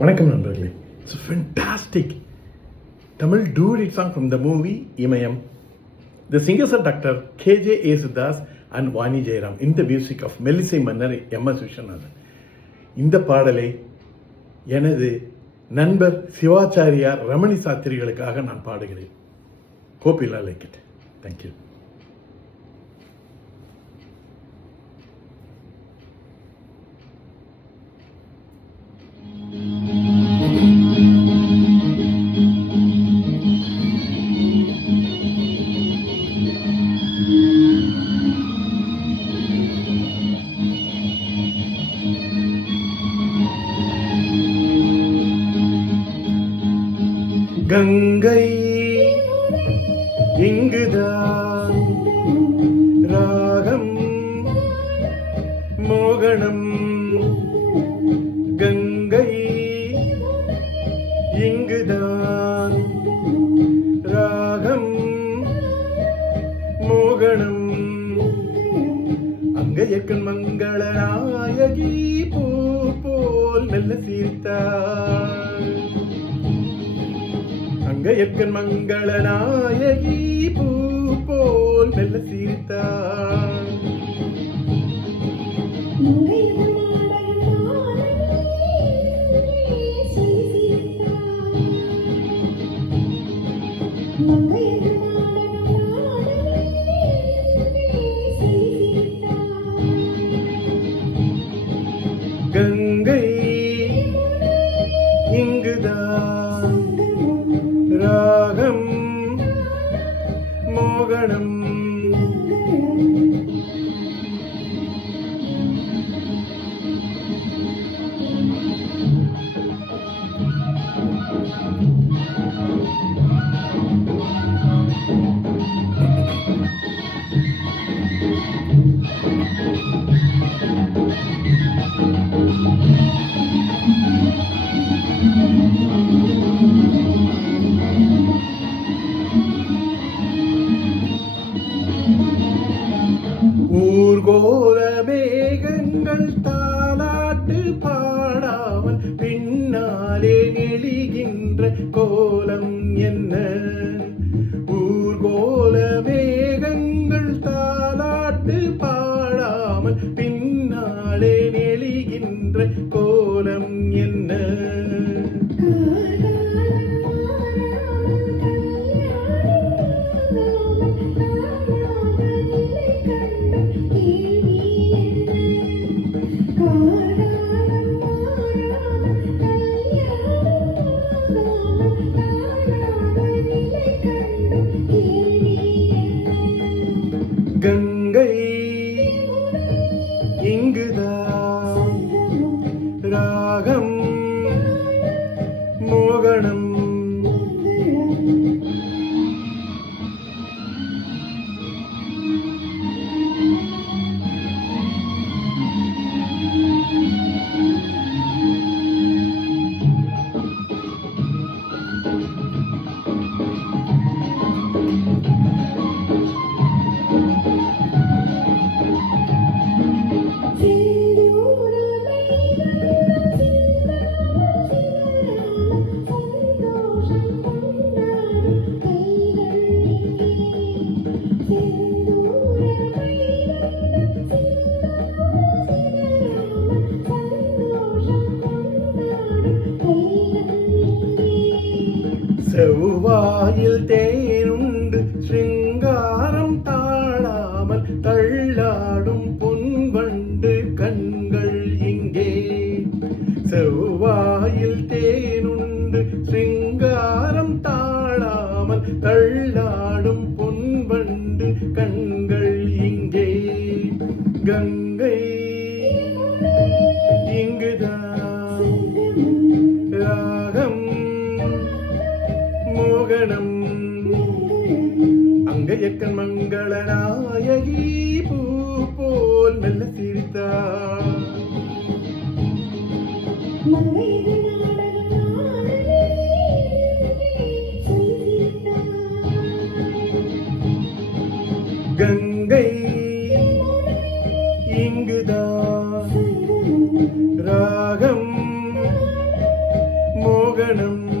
வணக்கம் நண்பர்களே. It's fantastic Tamil duet song from the movie Imayam. The singers are Dr. K.J. Yesudas and Vani Jairam in the music of மெல்லிசை மன்னர் M.S. Viswanathan. இந்த பாடலை எனது நண்பர் சிவாச்சாரியார் ரமணி சாத்திரிகளுக்காக நான் பாடுகிறேன். Hope you all like it. Thank you. Ganga இங்குதான் ராகம் மோகனம். கங்கை இங்குதான் ராகம் மோகனம். அங்கையக்கன் மங்கள நாயகி பூ போல் மெல்ல சிரித்தார். அங்கையக்கன் மங்கள நாயகி பூ போல் மெல்ல சிரித்தார். கங்கை இங்குதான் ராகம் மோகனம். ஊர்கோல மேகங்கள் தாலாட்டு பாடாமல் பின்னாலே நெளிகின்ற கோலம் என்ன? ஊர்கோல மேகங்கள் தாலாட்டு பாடாமல் பின்னாலே நெளிகின்ற கோலம் என்ன? கங்கை இங்குதான் ராகம் மோகனம். செவ்வாயில் தேனுண்டு சிங்காரம் தாழாமல் தள்ளாடும் பொன்வண்டு கண்கள் இங்கே. செவ்வாயில் தேனுண்டு சிங்காரம் தாழாமல் தள்ளாடும் பொன்வண்டு கண்கள் இங்கே. கங்கை இங்குதான் ராகம் மோகனம். அங்கையக்கன் மங்கள நாயகி பூ போல் மெல்ல சிரித்தார். கங்கை இங்குதான் ராகம் மரணம்